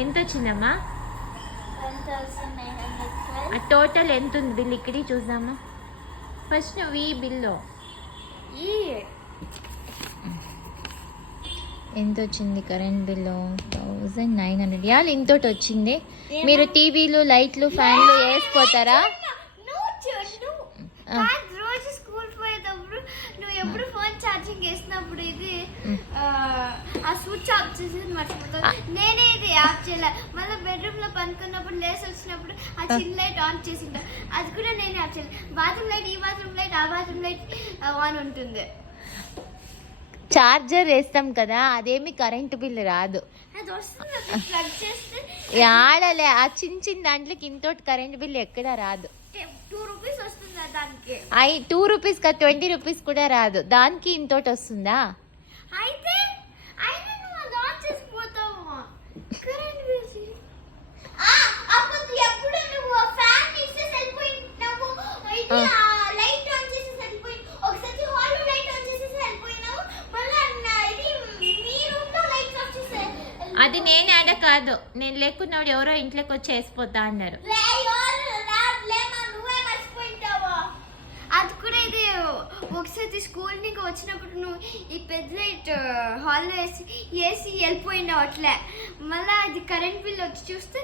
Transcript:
ఎంత వచ్చిందమ్మా? టోటల్ ఎంత ఉంది బిల్? ఇక్కడి చూద్దామా ఫస్ట్. నువ్వు ఈ బిల్లు ఎంత వచ్చింది? కరెంట్ బిల్లు 1900 రియాల్ ఇంతోటి వచ్చింది. మీరు టీవీలు, లైట్లు, ఫ్యాన్లు వేసిపోతారా? రోజు స్కూల్ పోయేటప్పుడు నువ్వు ఎప్పుడు ఫోన్ ఛార్జింగ్ వేసినప్పుడు ఇది ఆ స్విచ్ ఆఫ్ చేసేది మర్చిపోతావు. నేనే ఇది ఆఫ్ చేయలే. మళ్ళీ బెడ్రూమ్ లో పనుకున్నప్పుడు లేసి వచ్చినప్పుడు ఆ చిన్న లైట్ ఆన్ చేసింటా, అది కూడా నేనే ఆఫ్ చేయలేదు. బాత్రూమ్ లైట్, ఈ బాత్రూమ్ లైట్, ఆ బాత్రూమ్ లైట్ ఆన్ ఉంటుంది. చార్జర్ వేస్తాం కదా, అదేమి కరెంటు బిల్లు రాదు. అది వస్తుంది ప్లగ్ చేస్తే. ఆడలే ఆ చిన్న చిన్న దాంట్లోకి ఇంతోటి కరెంటు బిల్లు ఎక్కడా రాదు. 2 రూపీస్ వస్తుంది దానికి. 2 రూపీస్ కా 20 రూపీస్ కూడా రాదు. దానికి ఇంతోటి వస్తుందా? అయితే నువ్వు అది ఆన్ చేసిపోతావు. కరెంట్ బిల్ అప్పుడు ఎప్పుడు నువ్వు ఫ్యాన్ తీసేసి వెళ్ళిపోయినావు, ఇది లైట్ ఆన్ చేసేసి వెళ్ళిపోయి, ఒకసారి హాల్లో లైట్ ఆన్ చేసేసి వెళ్ళిపోయినావు, మళ్ళీ ఇది మీ రూమ్ లో లైట్ ఆఫ్ చేసి. అది నేను ఆడ కాదు, నేను లేకున్నప్పుడు ఎవరో ఇంట్లోకి వచ్చి వేసిపోతా అన్నారు. అది కూడా ఇది ఒకసారి స్కూల్ నుంచి వచ్చినప్పుడు నువ్వు ఈ పెద్ద లైట్ హాల్లో వేసి వెళ్ళిపోయినావు అట్లే. మళ్ళీ అది కరెంట్ బిల్ వచ్చి చూస్తే